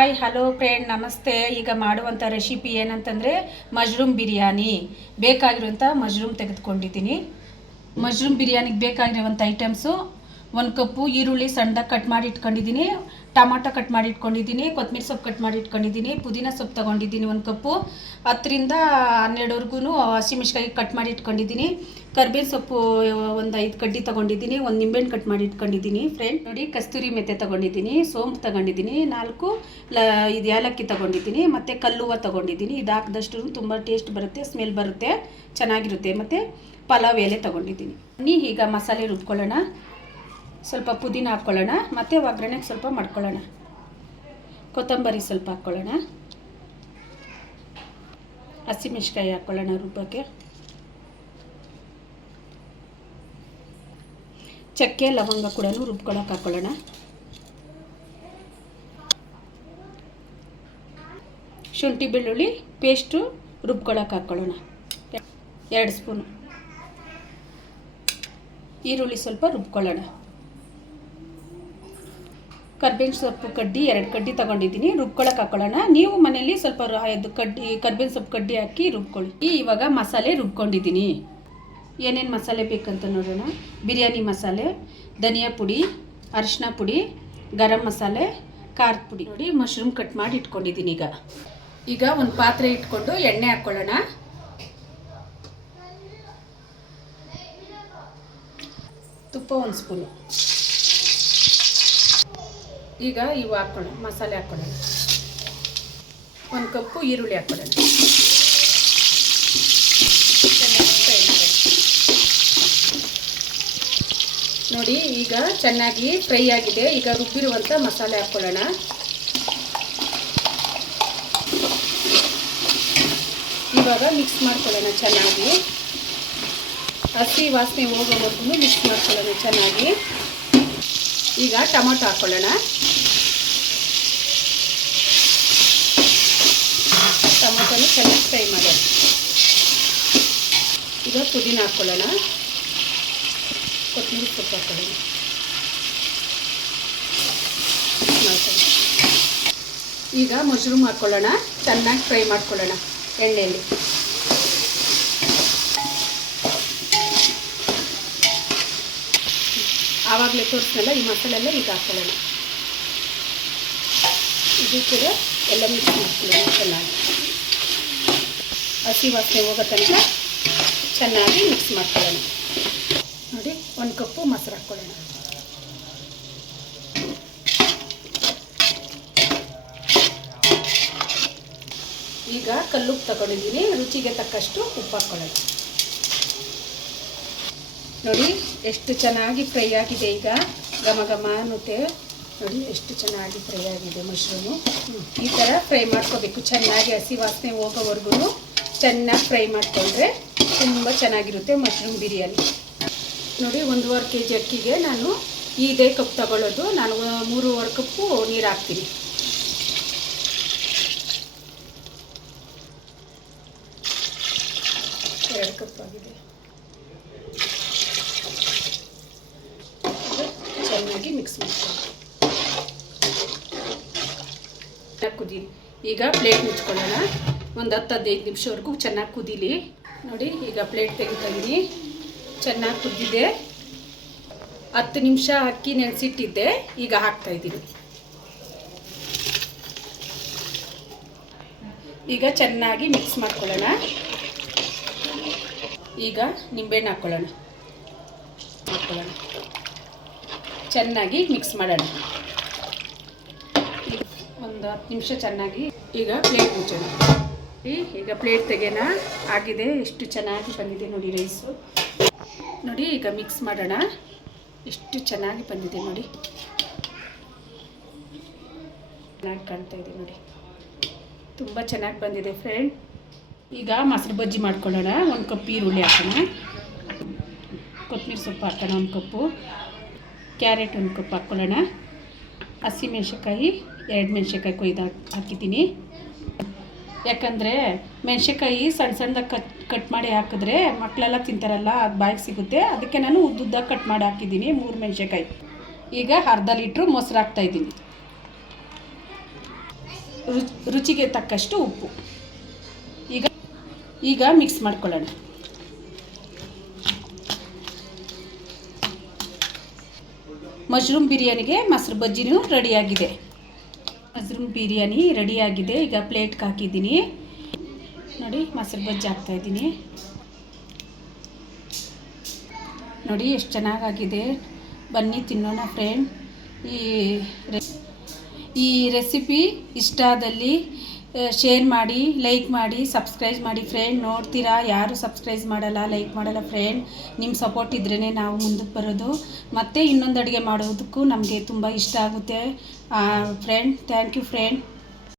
Hi hello friend ನಮಸ್ತೆ. ಈಗ ಮಾಡುವಂಥ ರೆಸಿಪಿ ಏನಂತಂದರೆ ಮಶ್ರೂಮ್ ಬಿರಿಯಾನಿ. ಬೇಕಾಗಿರುವಂಥ ಮಶ್ರೂಮ್ ತೆಗೆದುಕೊಂಡಿದ್ದೀನಿ. ಮಶ್ರೂಮ್ ಬಿರಿಯಾನಿಗೆ ಬೇಕಾಗಿರುವಂಥ ಐಟಮ್ಸು: 1 ಕಪ್ಪು ಈರುಳ್ಳಿ ಸಣ್ಣದಾಗಿ ಕಟ್ ಮಾಡಿ ಇಟ್ಕೊಂಡಿದ್ದೀನಿ, ಟೊಮಾಟೊ ಕಟ್ ಮಾಡಿ ಇಟ್ಕೊಂಡಿದ್ದೀನಿ, ಕೊತ್ತಂಬರಿ ಸೊಪ್ಪು ಕಟ್ ಮಾಡಿ ಇಟ್ಕೊಂಡಿದ್ದೀನಿ, ಪುದೀನ ಸೊಪ್ಪು ತೊಗೊಂಡಿದ್ದೀನಿ 1 ಕಪ್ಪು, 10ರಿಂದ 12ವರೆಗೂ ಹಸಿಮೆಣಸಿನಕಾಯಿ ಕಟ್ ಮಾಡಿ ಇಟ್ಕೊಂಡಿದ್ದೀನಿ, ಕರ್ಬೇವಿನ ಸೊಪ್ಪು ಒಂದು 5 ಕಡ್ಡಿ ತೊಗೊಂಡಿದ್ದೀನಿ, 1 ನಿಂಬೆಹಣ್ಣು ಕಟ್ ಮಾಡಿ ಇಟ್ಕೊಂಡಿದ್ದೀನಿ. ಫ್ರೆಂಡ್ ನೋಡಿ, ಕಸ್ತೂರಿ ಮೆಂತೆ ತೊಗೊಂಡಿದ್ದೀನಿ, ಸೋಂಪು ತೊಗೊಂಡಿದ್ದೀನಿ, 4 ಇದು ಏಲಕ್ಕಿ ತೊಗೊಂಡಿದ್ದೀನಿ, ಮತ್ತು ಕಲ್ಲುವ ತೊಗೊಂಡಿದ್ದೀನಿ. ಇದು ಹಾಕಿದಷ್ಟು ತುಂಬ ಟೇಸ್ಟ್ ಬರುತ್ತೆ, ಸ್ಮೆಲ್ ಬರುತ್ತೆ, ಚೆನ್ನಾಗಿರುತ್ತೆ. ಮತ್ತು ಪಲಾವ್ ಎಲೆ ತೊಗೊಂಡಿದ್ದೀನಿ. ಈಗ ಮಸಾಲೆ ರುಬ್ಕೊಳ್ಳೋಣ. ಸ್ವಲ್ಪ ಪುದೀನ ಹಾಕ್ಕೊಳ್ಳೋಣ, ಮತ್ತು ಒಗ್ಗರಣೆಗೆ ಸ್ವಲ್ಪ ಮಾಡ್ಕೊಳ್ಳೋಣ. ಕೊತ್ತಂಬರಿ ಸ್ವಲ್ಪ ಹಾಕ್ಕೊಳ್ಳೋಣ, ಹಸಿಮೆಣಸಿನಕಾಯಿ ಹಾಕ್ಕೊಳ್ಳೋಣ ರುಬ್ಬಕ್ಕೆ, ಚಕ್ಕೆ ಲವಂಗ ಕೂಡ ರುಬ್ಕೊಳ್ಳೋಕೆ ಹಾಕ್ಕೊಳ್ಳೋಣ, ಶುಂಠಿ ಬೆಳ್ಳುಳ್ಳಿ ಪೇಸ್ಟು ರುಬ್ಕೊಳ್ಳೋಕೆ ಹಾಕ್ಕೊಳ್ಳೋಣ 2 ಸ್ಪೂನು, ಈರುಳ್ಳಿ ಸ್ವಲ್ಪ ರುಬ್ಕೊಳ್ಳೋಣ, ಕರ್ಬೇವಿನ ಸೊಪ್ಪು ಕಡ್ಡಿ 2 ಕಡ್ಡಿ ತೊಗೊಂಡಿದ್ದೀನಿ, ರುಬ್ಕೊಳ್ಳೋಕೆ ಹಾಕ್ಕೊಳ್ಳೋಣ. ನೀವು ಮನೇಲಿ ಸ್ವಲ್ಪ ಕರ್ಬೇವಿನ ಸೊಪ್ಪು ಕಡ್ಡಿ ಹಾಕಿ ರುಬ್ಕೊಳ್ಳಿ. ಇವಾಗ ಮಸಾಲೆ ರುಬ್ಕೊಂಡಿದ್ದೀನಿ. ಏನೇನು ಮಸಾಲೆ ಬೇಕಂತ ನೋಡೋಣ. ಬಿರಿಯಾನಿ ಮಸಾಲೆ, ಧನಿಯಾ ಪುಡಿ, ಅರಿಶಿನ ಪುಡಿ, ಗರಂ ಮಸಾಲೆ, ಖಾರದ ಪುಡಿ. ನೋಡಿ, ಮಶ್ರೂಮ್ ಕಟ್ ಮಾಡಿ ಇಟ್ಕೊಂಡಿದ್ದೀನಿ. ಈಗ ಒಂದು ಪಾತ್ರೆ ಇಟ್ಕೊಂಡು ಎಣ್ಣೆ ಹಾಕ್ಕೊಳ್ಳೋಣ. ತುಪ್ಪ 1 ಸ್ಪೂನು. ಈಗ ಇವು ಹಾಕ್ಕೊಳ್ಳೋಣ, ಮಸಾಲೆ ಹಾಕ್ಕೊಳ್ಳೋಣ. 1 ಕಪ್ಪು ಈರುಳ್ಳಿ ಹಾಕ್ಕೊಳ್ಳೋಣ. ನೋಡಿ, ಈಗ ಚೆನ್ನಾಗಿ ಫ್ರೈ ಆಗಿದೆ. ಈಗ ರುಬ್ಬಿರುವಂಥ ಮಸಾಲೆ ಹಾಕ್ಕೊಳ್ಳೋಣ. ಇವಾಗ ಮಿಕ್ಸ್ ಮಾಡ್ಕೊಳ್ಳೋಣ ಚೆನ್ನಾಗಿ. ಹಸಿ ವಾಸನೆ ಹೋಗೋವರೆಗೂ ಮಿಕ್ಸ್ ಮಾಡ್ಕೊಳ್ಳೋಣ ಚೆನ್ನಾಗಿ. ಈಗ ಟೊಮಾಟೊ ಹಾಕ್ಕೊಳ್ಳೋಣ. ಟೊಮಾಟೊನ ಚೆನ್ನಾಗಿ ಫ್ರೈ ಮಾಡೋಣ. ಈಗ ಪುದೀನ ಹಾಕ್ಕೊಳ್ಳೋಣ, ಕೊತ್ತಂಬರಿ ಸೊಪ್ಪು ಹಾಕ್ಕೊಳ್ಳೋಣ. ಈಗ ಮಶ್ರೂಮ್ ಹಾಕ್ಕೊಳ್ಳೋಣ, ಚೆನ್ನಾಗಿ ಫ್ರೈ ಮಾಡ್ಕೊಳ್ಳೋಣ ಎಣ್ಣೆಯಲ್ಲಿ. ಆವಾಗಲೇ ತೋರಿಸ್ನಲ್ಲ, ಈ ಮಸಾಲೆ ಎಲ್ಲ ಈಗ ಹಾಕ್ಕೊಳ್ಳೋಣ. ಇದು ಕೂಡ ಎಲ್ಲ ಮಿಕ್ಸ್ ಮಾಡ್ಕೊಳ್ಳೋಣ ಚೆನ್ನಾಗಿ. ಹಸಿ ವಾಸನೆ ಹೋಗೋ ತನಕ ಚೆನ್ನಾಗಿ ಮಿಕ್ಸ್ ಮಾಡ್ಕೊಳ್ಳೋಣ. ನೋಡಿ, 1 ಕಪ್ಪು ಮೊಸರು ಹಾಕ್ಕೊಳ್ಳೋಣ. ಈಗ ಕಲ್ಲುಪ್ಪು ತಗೊಂಡಿದ್ದೀನಿ, ರುಚಿಗೆ ತಕ್ಕಷ್ಟು ಉಪ್ಪು ಹಾಕ್ಕೊಳ್ಳೋಣ. ನೋಡಿ, ಎಷ್ಟು ಚೆನ್ನಾಗಿ ಫ್ರೈ ಆಗಿದೆ. ಈಗ ಘಮ ಘಮ ಅನ್ನುತ್ತೆ. ನೋಡಿ, ಎಷ್ಟು ಚೆನ್ನಾಗಿ ಫ್ರೈ ಆಗಿದೆ ಮಶ್ರೂಮು. ಈ ಥರ ಫ್ರೈ ಮಾಡ್ಕೋಬೇಕು ಚೆನ್ನಾಗಿ. ಹಸಿ ವಾಸನೆ ಹೋಗೋವರೆಗೂ ಚೆನ್ನಾಗಿ ಫ್ರೈ ಮಾಡಿಕೊಂಡ್ರೆ ತುಂಬ ಚೆನ್ನಾಗಿರುತ್ತೆ ಮಶ್ರೂಮ್ ಬಿರಿಯಾನಿ. ನೋಡಿ, 1.5 kg ಅಕ್ಕಿಗೆ ನಾನು ಇದೇ ಕಪ್ ತಗೊಳ್ಳೋದು. ನಾನು 3.25 ಕಪ್ಪು ನೀರು ಹಾಕ್ತೀನಿ. ಎರಡು ಕಪ್ ಆಗಿದೆ. ಚೆನ್ನಾಗಿ ಮಿಕ್ಸ್ ಮಾಡ್ಕೊಳ್ಳಿ. ಕುದೀಲಿ. ಈಗ ಪ್ಲೇಟ್ ಮುಚ್ಕೊಳ್ಳೋಣ. ಒಂದು 10-15 ನಿಮಿಷವರೆಗೂ ಚೆನ್ನಾಗಿ ಕುದೀಲಿ. ನೋಡಿ, ಈಗ ಪ್ಲೇಟ್ ತೆಗಿತಾ ಇದ್ದೀನಿ. ಚೆನ್ನಾಗಿ ಕುದ್ದಿದೆ. 10 ನಿಮಿಷ ಅಕ್ಕಿ ನೆನೆಸಿಟ್ಟಿದ್ದೆ, ಈಗ ಹಾಕ್ತಾಯಿದ್ದೀನಿ. ಈಗ ಚೆನ್ನಾಗಿ ಮಿಕ್ಸ್ ಮಾಡ್ಕೊಳ್ಳೋಣ. ಈಗ ನಿಂಬೆಹಣ್ಣು ಹಾಕ್ಕೊಳ್ಳೋಣ. ಚೆನ್ನಾಗಿ ಮಿಕ್ಸ್ ಮಾಡೋಣ. ಒಂದು 10 ನಿಮಿಷ ಚೆನ್ನಾಗಿ. ಈಗ ಪ್ಲೇಟ್ ಮುಚ್ಚೋಣ. ಈಗ ಪ್ಲೇಟ್ ತೆಗೆಯೋಣ. ಆಗಿದೆ, ಎಷ್ಟು ಚೆನ್ನಾಗಿ ಬಂದಿದೆ ನೋಡಿ ರೈಸು. ನೋಡಿ, ಈಗ ಮಿಕ್ಸ್ ಮಾಡೋಣ. ಎಷ್ಟು ಚೆನ್ನಾಗಿ ಬಂದಿದೆ ನೋಡಿ, ಚೆನ್ನಾಗಿ ಕಾಣ್ತಾ ಇದೆ ನೋಡಿ, ತುಂಬ ಚೆನ್ನಾಗಿ ಬಂದಿದೆ ಫ್ರೆಂಡ್. ಈಗ ಮೊಸರು ಬಜ್ಜಿ ಮಾಡ್ಕೊಳ್ಳೋಣ. 1 ಕಪ್ ಈರುಳ್ಳಿ ಹಾಕೋಣ, ಕೊತ್ತಂಬರಿ ಸೊಪ್ಪು ಹಾಕೋಣ 1 ಕಪ್ಪು, ಕ್ಯಾರೆಟ್ 1 ಕಪ್ ಹಾಕ್ಕೊಳ್ಳೋಣ, ಹಸಿಮೆಣಸಿನಕಾಯಿ 2 ಮೆಣಸಿನ್ಕಾಯಿ ಕೊಯ್ದು ಹಾಕಿದ್ದೀನಿ. ಯಾಕಂದರೆ ಮೆಣಸಿನ್ಕಾಯಿ ಸಣ್ಣ ಸಣ್ಣದಾಗಿ ಕಟ್ ಮಾಡಿ ಹಾಕಿದ್ರೆ ಮಕ್ಕಳೆಲ್ಲ ತಿಂತಾರಲ್ಲ, ಅದು ಬಾಯಿಗೆ ಸಿಗುತ್ತೆ. ಅದಕ್ಕೆ ನಾನು ಉದ್ದುದ್ದಾಗಿ ಕಟ್ ಮಾಡಿ ಹಾಕಿದ್ದೀನಿ 3 ಮೆಣಸಿನ್ಕಾಯಿ. ಈಗ ಅರ್ಧ ಲೀಟ್ರು ಮೊಸರು ಹಾಕ್ತಾಯಿದ್ದೀನಿ. ರುಚಿಗೆ ತಕ್ಕಷ್ಟು ಉಪ್ಪು. ಈಗ ಮಿಕ್ಸ್ ಮಾಡ್ಕೊಳ್ಳೋಣ. ಮಶ್ರೂಮ್ ಬಿರಿಯಾನಿಗೆ ಮೊಸರು ಬಜ್ಜಿನೂ ರೆಡಿಯಾಗಿದೆ. ಮಶ್ರೂಮ್ ಬಿರಿಯಾನಿ ರೆಡಿಯಾಗಿದೆ. ಈಗ ಪ್ಲೇಟ್ಗೆ ಹಾಕಿದ್ದೀನಿ ನೋಡಿ. ಮೊಸರು ಬಜ್ಜಿ ಹಾಕ್ತಾಯಿದ್ದೀನಿ ನೋಡಿ, ಎಷ್ಟು ಚೆನ್ನಾಗಾಗಿದೆ. ಬನ್ನಿ ತಿನ್ನೋಣ ಫ್ರೆಂಡ್. ಈ ರೆಸಿಪಿ ಇಷ್ಟ ಆದಲ್ಲಿ ಶೇರ್ ಮಾಡಿ, ಲೈಕ್ ಮಾಡಿ, ಸಬ್ಸ್ಕ್ರೈಬ್ ಮಾಡಿ ಫ್ರೆಂಡ್. ನೋಡ್ತೀರಾ, ಯಾರು ಸಬ್ಸ್ಕ್ರೈಬ್ ಮಾಡಲ್ಲ, ಲೈಕ್ ಮಾಡಲ್ಲ ಫ್ರೆಂಡ್. ನಿಮ್ಮ ಸಪೋರ್ಟ್ ಇದ್ರೇ ನಾವು ಮುಂದಕ್ಕೆ ಬರೋದು. ಮತ್ತು ಇನ್ನೊಂದು ಅಡುಗೆ ಮಾಡೋದಕ್ಕೂ ನಮಗೆ ತುಂಬ ಇಷ್ಟ ಆಗುತ್ತೆ ಫ್ರೆಂಡ್. Thank you friend.